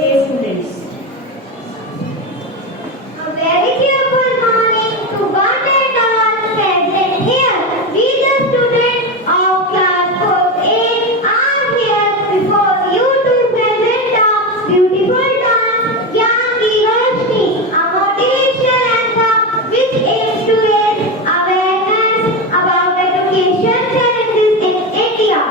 Dear students, A very cheerful morning to one and all present here. We the students of class 4A are here before you to present a beautiful dance, Gyan Ki Roshni, a motivational anthem which aims to raise awareness about education challenges in India.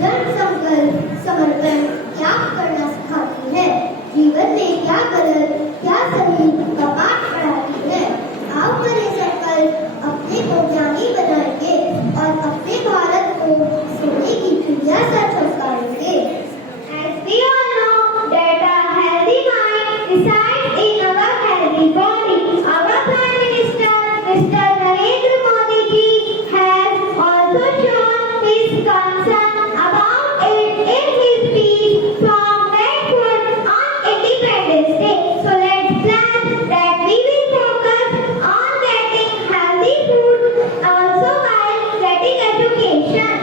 धर्म संकल्प समर्पण त्याग करना सिखाती है, जीवन में क्या गलत क्या सही का पाठ पढ़ाती है। आओ करें संकल्प, अपने को ज्ञानी बनाएंगे और अपने भारत को सोने की चिड़िया सा चमकाएंगे। As we all know that a healthy mind resides in our healthy body. Our Prime Minister, Mr. Narendra Modi ji, has also shown his concern about it in his speech from Redwood on Independence Day. So let's plan that we will focus on getting healthy food also while getting education.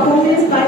performance by